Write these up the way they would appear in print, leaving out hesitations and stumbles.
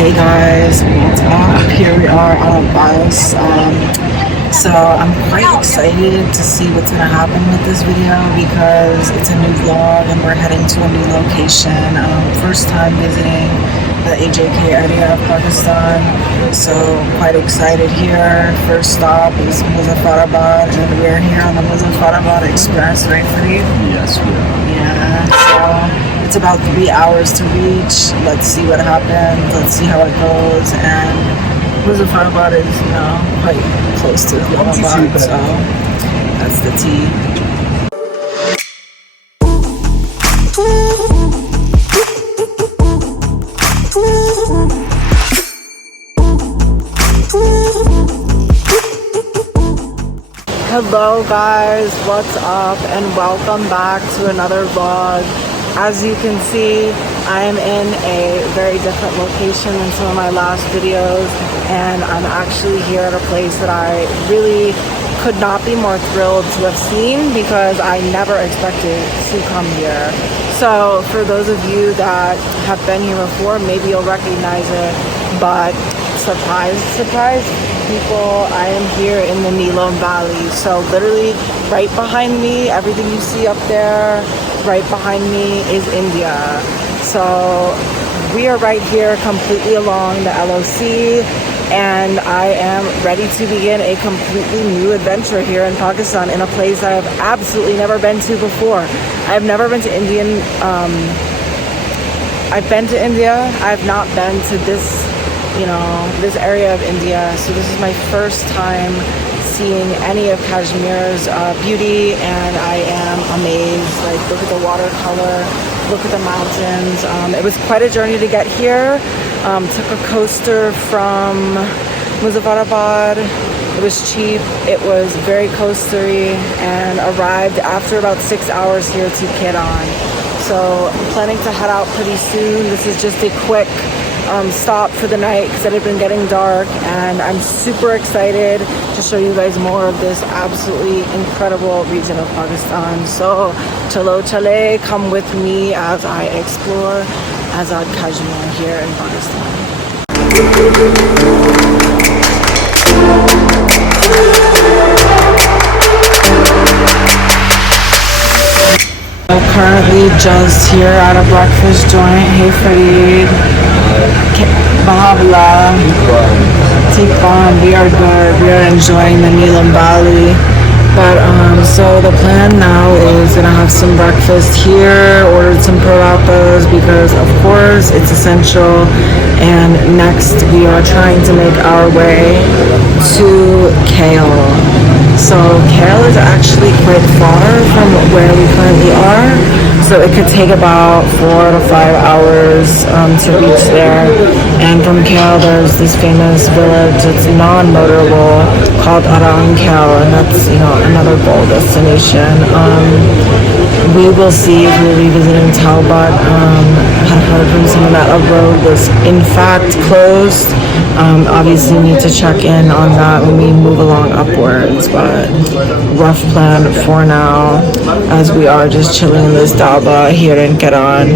Hey guys, what's up? Here we are on a bus. So I'm quite excited to see what's going to happen with this video because it's a new vlog and we're heading to a new location. First time visiting the AJK area of Pakistan, so quite excited here. First stop is Muzaffarabad and we're here on the Muzaffarabad Express, right Fareed? Yes, we are. Yeah, so it's about 3 hours to reach. Let's see what happens. Let's see how it goes. And Muzaffarabad is, quite close to Islamabad, so that's the tea. Hello guys, what's up and welcome back to another vlog. As you can see, I am in a very different location than some of my last videos, and I'm actually here at a place that I really could not be more thrilled to have seen because I never expected to come here. So for those of you that have been here before, maybe you'll recognize it, but surprise, surprise people, I am here in the Neelum Valley. So literally right behind me, everything you see up there, right behind me is India. So we are right here completely along the LOC, and I am ready to begin a completely new adventure here in Pakistan in a place I have absolutely never been to before. I've never been to Indian, I've been to India. I've not been to this this area of India, so this is my first time seeing any of Kashmir's beauty, and I am amazed. Like, look at the watercolor, look at the mountains. It was quite a journey to get here. Took a coaster from Muzaffarabad. It was cheap, it was very coastery, and arrived after about 6 hours here to Kedon. So I'm planning to head out pretty soon. This is just a quick stop for the night because it had been getting dark, and I'm super excited to show you guys more of this absolutely incredible region of Pakistan. So chalo chale, come with me as I explore Azad Kashmir here in Pakistan. Currently just here at a breakfast joint. Hey Fareed, Bahabla, Tikban, we are good. We are enjoying the Neelum Valley. But so the plan now is gonna have some breakfast here, ordered some parathas because of course it's essential. And next we are trying to make our way to Kale. So Kale is actually quite far from where we currently are, so it could take about 4 to 5 hours to reach there. And from Kale there's this famous village that's non-motorable called Arang Kel, and that's another goal destination. We will see if we're revisiting Talbot. Had heard from someone that a road was in fact closed. Obviously need to check in on that when we move along upwards, but rough plan for now as we are just chilling in this dhaba here in Kedon.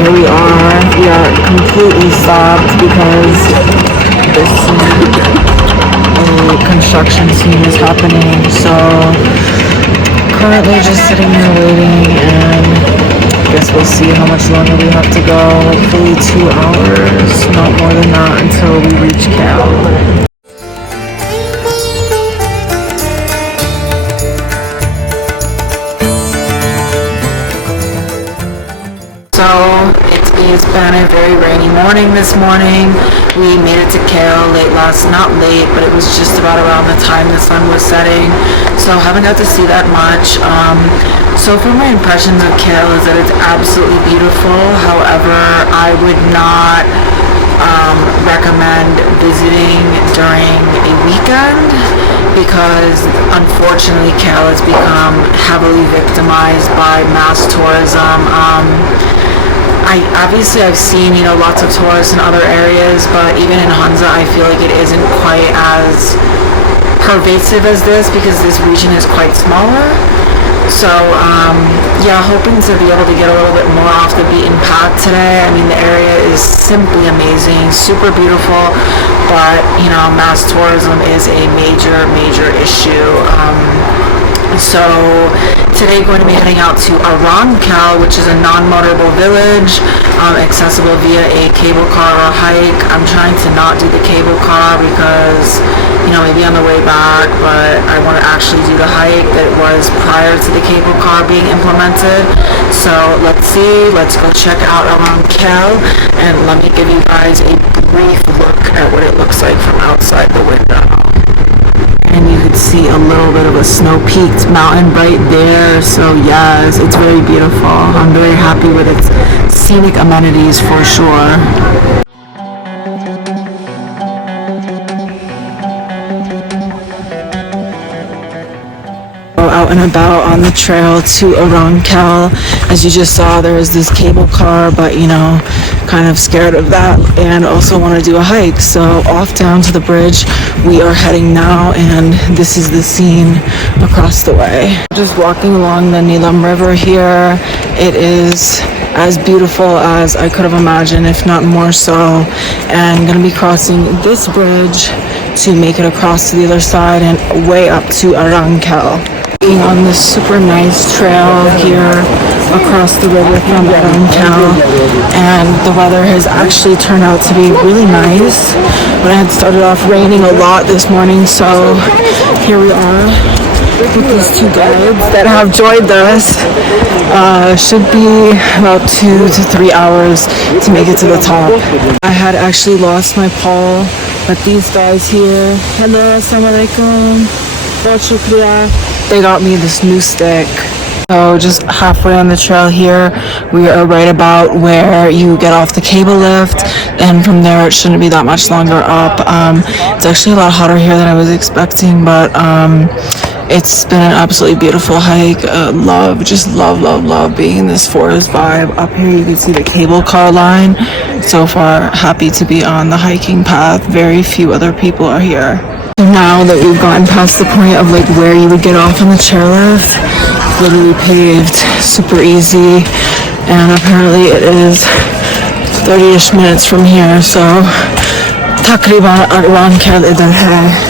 Here we are completely stopped because a construction scene is happening, so currently just sitting here waiting, and I guess we'll see how much longer we have to go. Hopefully 2 hours, not more than that, until we reach Cal. So it's been a very rainy morning this morning. We made it to Kale not late, but it was just about around the time the sun was setting. So haven't got to see that much. So far my impressions of Kale is that it's absolutely beautiful. However, I would not recommend visiting during a weekend because unfortunately Kale has become heavily victimized by mass tourism. I've seen lots of tourists in other areas, but even in Hunza I feel like it isn't quite as pervasive as this because this region is quite smaller. So yeah, hoping to be able to get a little bit more off the beaten path today. I mean, the area is simply amazing, super beautiful, but you know, mass tourism is a major issue. So today going to be heading out to Arang Kel, which is a non-motorable village, accessible via a cable car or hike. I'm trying to not do the cable car because, you know, maybe on the way back, but I want to actually do the hike that was prior to the cable car being implemented. So let's see, let's go check out Arang Kel, and let me give you guys a brief look at what it looks like from outside the window. And you could see a little bit of a snow-peaked mountain right there. So yes, it's very beautiful. I'm very happy with its scenic amenities for sure. Out and about on the trail to Arang Kel. As you just saw, there is this cable car, but you know, kind of scared of that, and also want to do a hike. So off down to the bridge we are heading now, and this is the scene across the way. Just walking along the Neelum River here. It is as beautiful as I could have imagined, if not more so, and going to be crossing this bridge to make it across to the other side and way up to Arang Kel. Being on this super nice trail here across the river from Arang Kel, and the weather has actually turned out to be really nice. But it had started off raining a lot this morning, so here we are with these two guides that have joined us. Should be about 2 to 3 hours to make it to the top. I had actually lost my pole, but these guys here, hello, assalamu alaikum, bahut shukriya, they got me this new stick. So just halfway on the trail here, we are right about where you get off the cable lift, and from there it shouldn't be that much longer up. It's actually a lot hotter here than I was expecting, but it's been an absolutely beautiful hike. Love being in this forest vibe. Up here you can see the cable car line. So far, happy to be on the hiking path. Very few other people are here. So now that we've gotten past the point of like where you would get off on the chairlift, literally paved, super easy, and apparently it is 30-ish minutes from here. So takriban Arang Kel idhar hai.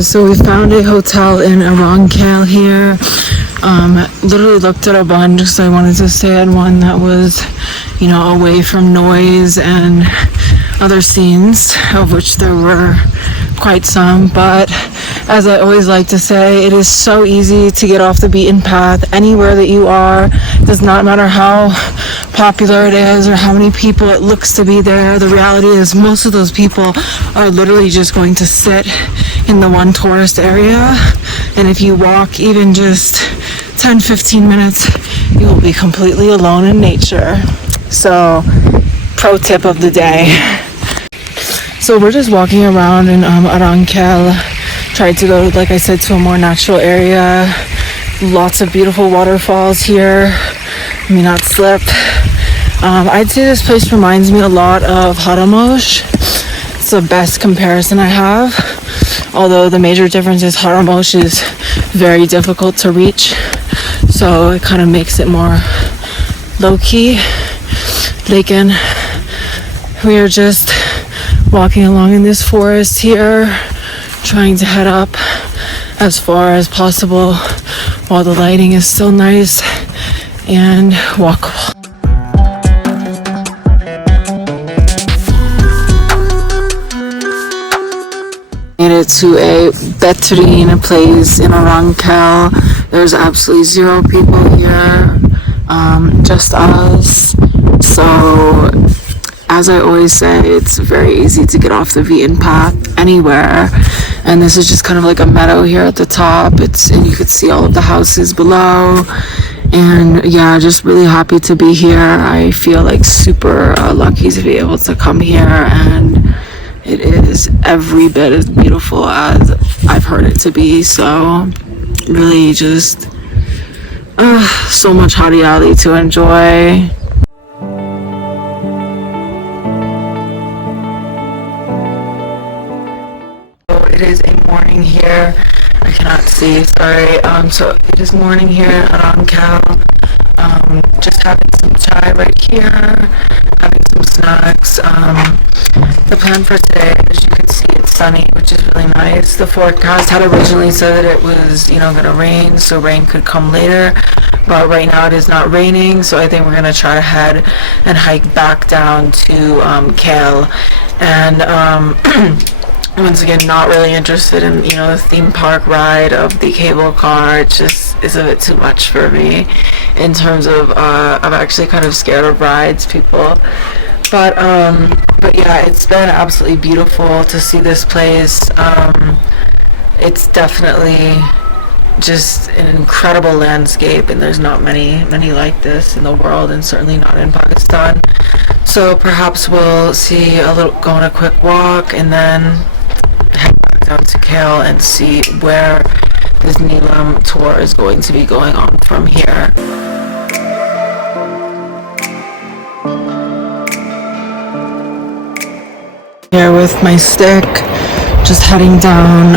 So we found a hotel in Arang Kel here. Literally looked at a bunch because I wanted to stay at one that was, you know, away from noise and other scenes, of which there were quite some. But as I always like to say, it is so easy to get off the beaten path anywhere that you are. It does not matter how popular it is or how many people it looks to be there. The reality is most of those people are literally just going to sit in the one tourist area, and if you walk even just 10-15 minutes, you will be completely alone in nature. So pro tip of the day. So we're just walking around in Arang Kel. Tried to go, like I said, to a more natural area. Lots of beautiful waterfalls here. Let me not slip. I'd say this place reminds me a lot of Haramosh. It's the best comparison I have. Although the major difference is Haramosh is very difficult to reach. So it kind of makes it more low-key. Lekin, we are just walking along in this forest here, trying to head up as far as possible while the lighting is still nice and walkable. Made it to a betreen place in Arang Kel. There's absolutely zero people here, just us. So as I always say, it's very easy to get off the beaten path anywhere. And this is just kind of like a meadow here at the top. And you could see all of the houses below. And yeah, just really happy to be here. I feel like super lucky to be able to come here, and it is every bit as beautiful as I've heard it to be. So really just so much hariali to enjoy. it is a morning here. I cannot see, sorry. So it is morning here in Arang Kel. Just having some chai right here, having some snacks. The plan for today, as you can see, it's sunny, which is really nice. The forecast had originally said that it was, gonna rain, so rain could come later. But right now it is not raining, so I think we're gonna try to head and hike back down to Kel. And once again, not really interested in the theme park ride of the cable car. It just is a bit too much for me in terms of I'm actually kind of scared of rides, people. But yeah, it's been absolutely beautiful to see this place. It's definitely just an incredible landscape, and there's not many like this in the world, and certainly not in Pakistan. So perhaps we'll go on a quick walk and then head back down to Kel and see where this Neelum tour is going to be going on from here. Here with my stick, just heading down.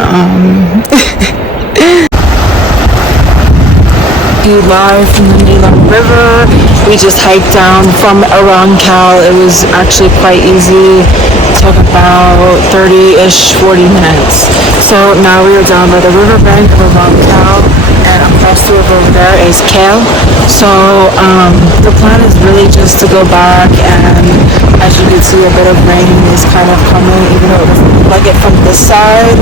Live from the Neelum River. We just hiked down from Arang Kel. It was actually quite easy. It took about 30-ish, 40 minutes. So now we are down by the riverbank of Arang Kel, and across the river over there is Kel. So the plan is really just to go back, and as you can see, a bit of rain is kind of coming, even though it doesn't look like it from this side.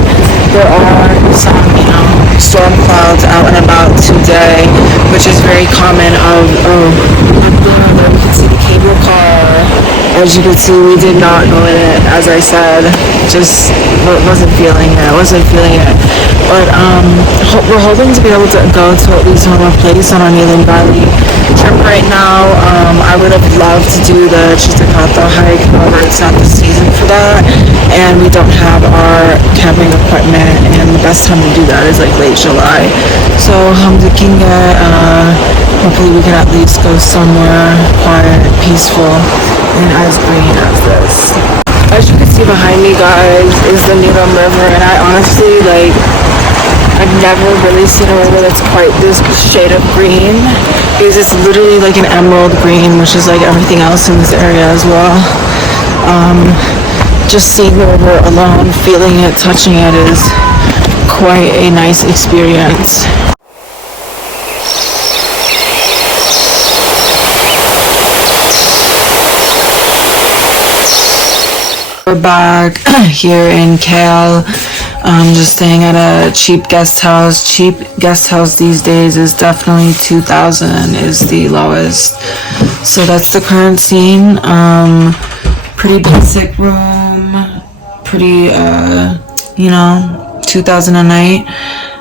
There are some, storm clouds out and about today, which is very common. Up there we can see the cable car. As you can see, we did not go in it, as I said. Just wasn't feeling it. But we're hoping to be able to go to at least one more place on our Neelum Valley trip right now. I would have loved to do the Chitakata hike, however it's not the season for that, and we don't have our camping equipment, and the best time to do that is like late July. So I'm thinking that hopefully we can at least go somewhere quiet, peaceful, and as green as this. As you can see behind me, guys, is the Neelum River, and I honestly, I've never really seen a river that's quite this shade of green, because it's literally like an emerald green, which is like everything else in this area as well. Just seeing the river alone, feeling it, touching it is quite a nice experience. We're back here in Kel. Just staying at a cheap guest house. Cheap guest house these days is definitely 2,000 is the lowest. So that's the current scene. Pretty basic room. Pretty, 2,000 a night.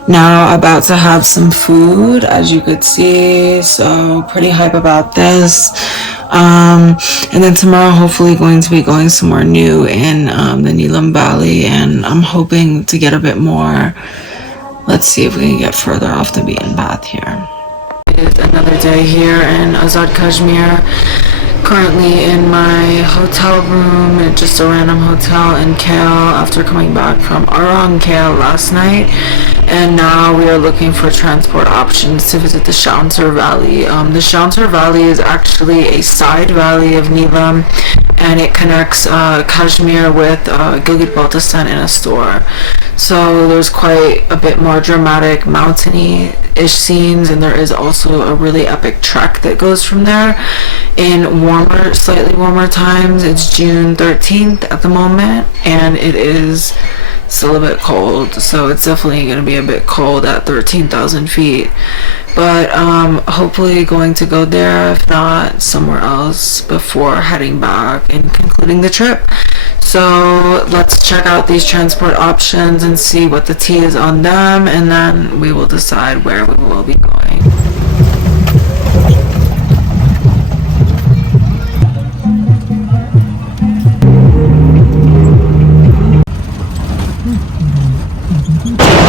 Now about to have some food, as you could see. So pretty hype about this. And then tomorrow hopefully going to be going somewhere new in the Neelum Valley, and I'm hoping to get a bit more. Let's see if we can get further off the beaten path here. It is another day here in Azad Kashmir. Currently in my hotel room at just a random hotel in Kel after coming back from Arang Kel last night, and now we are looking for transport options to visit the Shounter Valley. The Shounter Valley is actually a side valley of Neelum, and it connects Kashmir with Gilgit-Baltistan in a store. So there's quite a bit more dramatic mountainy-ish scenes, and there is also a really epic trek that goes from there in slightly warmer times. It's June 13th at the moment, and it is still a bit cold, so it's definitely going to be a bit cold at 13,000 feet. But hopefully going to go there, if not somewhere else, before heading back and concluding the trip. So let's check out these transport options and see what the tea is on them, and then we will decide where we will be going.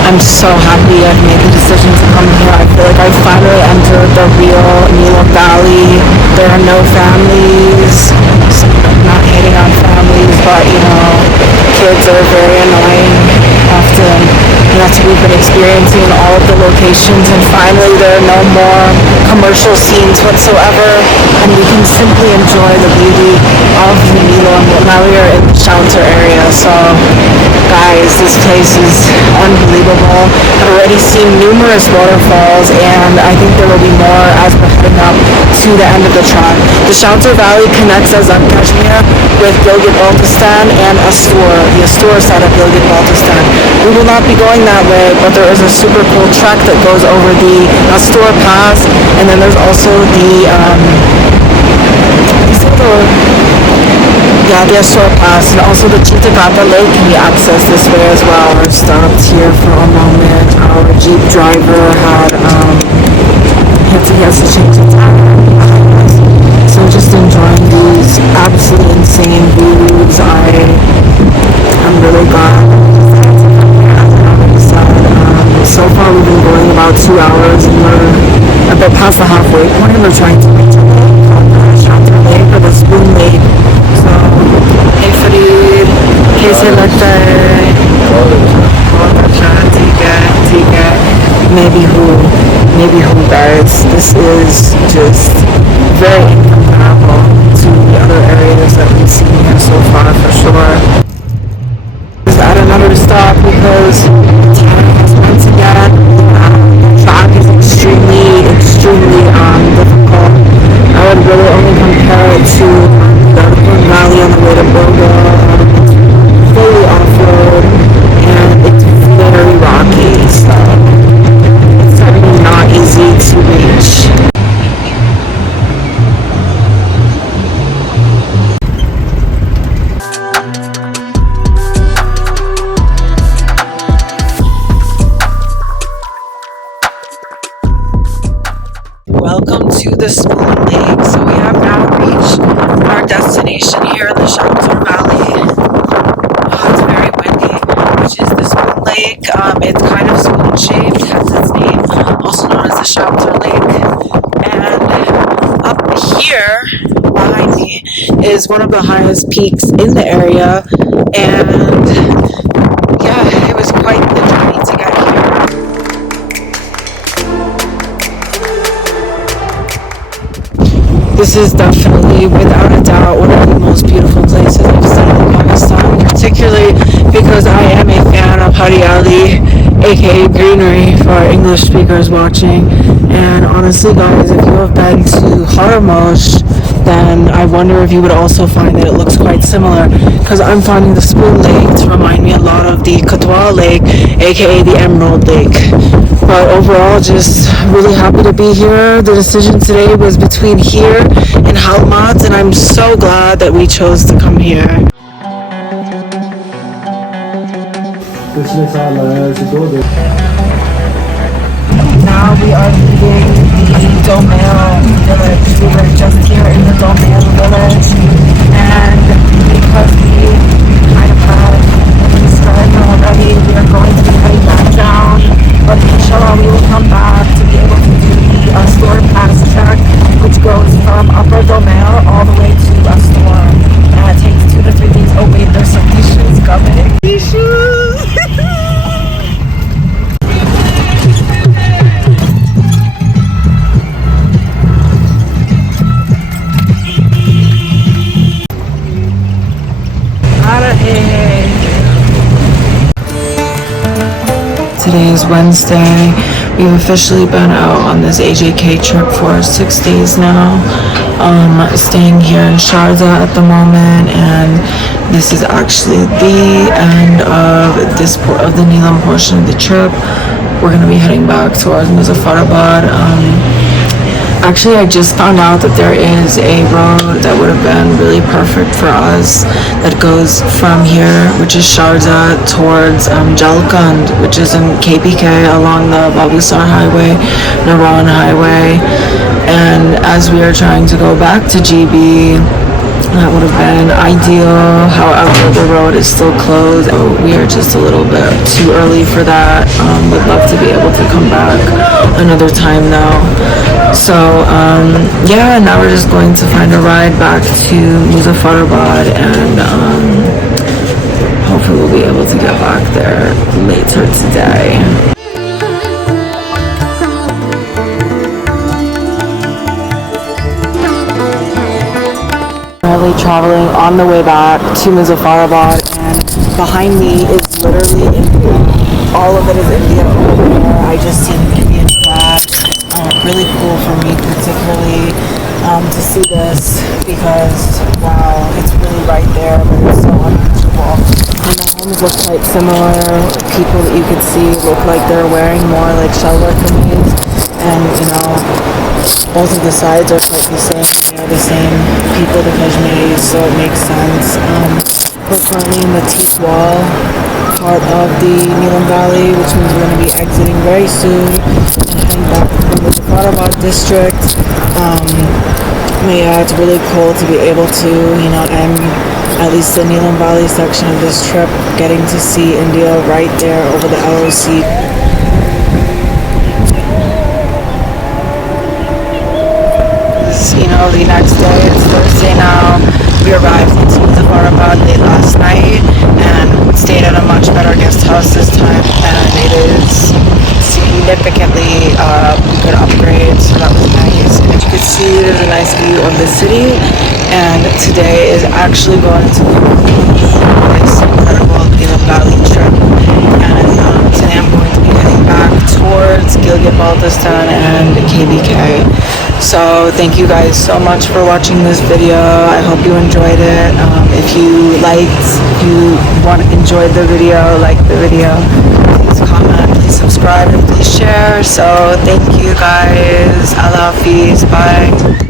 I'm so happy I've made the decision to come here. I feel like I finally entered the real Neelum Valley. There are no families. So I'm not hating on families, but kids are very annoying often. we've been experiencing in all of the locations, and finally there are no more commercial scenes whatsoever, and we can simply enjoy the beauty of the Neelum. Now we are in the Shounter area, so guys, this place is unbelievable. I've already seen numerous waterfalls, and I think there will be more as we're heading up to the end of the track. The Shounter Valley connects Azad Kashmir with Gilgit-Baltistan and Astur, the Astur side of Gilgit-Baltistan. We will not be going that way, but there is a super cool trek that goes over the Astur Pass, and then there's also the Astur Pass, and also the Chitagata Lake can be accessed this way as well. We're stopped here for a moment. Our Jeep driver he has to change the tire. So just enjoying these absolutely insane views. I'm really glad. So far we've been going about 2 hours, and we're a bit past the halfway point. We're trying to reach the Shounter Lake or the Spoon Lake. So, hey Farid, kaise lagta hai? Bahut acha, theek hai. Maybe who guys. This is just very incomparable to the other areas that we've seen here so far for sure. At another stop because once again the track is extremely difficult. I would really only compare it to the Neelum Valley on the way to Boga, fully off-road, and it's very rocky, so it's certainly not easy to reach. Welcome to the Spoon Lake. So we have now reached our destination here in the Shounter Valley. It's very windy, which is the Spoon Lake. It's kind of spoon shaped, hence its name, also known as the Shounter Lake. And up here behind me is one of the highest peaks in the area, and yeah, it was quite the journey to get here. This is definitely, without a doubt, one of the most beautiful places I've seen in Pakistan, particularly because I am a fan of Hariyali, aka greenery, for our English speakers watching. And honestly guys, if you have been to Haramosh, then I wonder if you would also find that it looks quite similar, because I'm finding the Spoon Lake to remind me a lot of the Katwa Lake, aka the Emerald Lake. But overall, just really happy to be here. The decision today was between here and Halmat, and I'm so glad that we chose to come here. Now we are leaving the Domel village. We were just here in the Domel village, and because we kind of had started already, we are going to be heading back down. But inshallah, we will come back to be able to do the Astur Pass track, which goes from Upper Domel all the way to Astur. And it takes 2 to 3 days. Oh wait, there's some issues coming. Issues! Today is Wednesday. We've officially been out on this AJK trip for 6 days now. Staying here in Sharjah at the moment, and this is actually the end of the Neelum portion of the trip. We're going to be heading back towards Muzaffarabad. Actually, I just found out that there is a road that would have been really perfect for us that goes from here, which is Sharjah, towards Jalkand, which is in KPK along the Babusar Highway, Naran Highway. And as we are trying to go back to GB, that would have been ideal. However, the road is still closed. So we are just a little bit too early for that. Would love to be able to come back another time though. So yeah, now we're just going to find a ride back to Muzaffarabad, and hopefully we will be able to get back there later today. Currently traveling on the way back to Muzaffarabad, and behind me is literally India. All of it is India over there. I just see an Indian flag. Really cool for me particularly to see this because wow, it's really right there, but it's so unreachable. And the homes look quite similar. People that you could see look like they're wearing more like shalwar kameez, and you know, both of the sides are quite the same. They're the same people, the Kashmiris, so it makes sense. We're currently in the teak wall part of the Neelum Valley, which means we're going to be exiting very soon and heading back to the Muzaffarabad district. But yeah, it's really cool to be able to, you know, end at least the Neelum Valley section of this trip, getting to see India right there over the LOC. You know, the next day, it's Thursday now. We arrived in Muzaffarabad late last night and stayed at a much better guest house this time, and it is significantly good upgrade, so that was nice. And as you can see, there's a nice view of the city, and today is actually going to be this incredible Neelum Valley trip, and today I'm going to be heading back towards Gilgit-Baltistan and KBK. So thank you guys so much for watching this video. I hope you enjoyed it. If you enjoyed the video, like the video, please comment, please subscribe, and please share. So thank you guys. Allah Hafiz. Bye.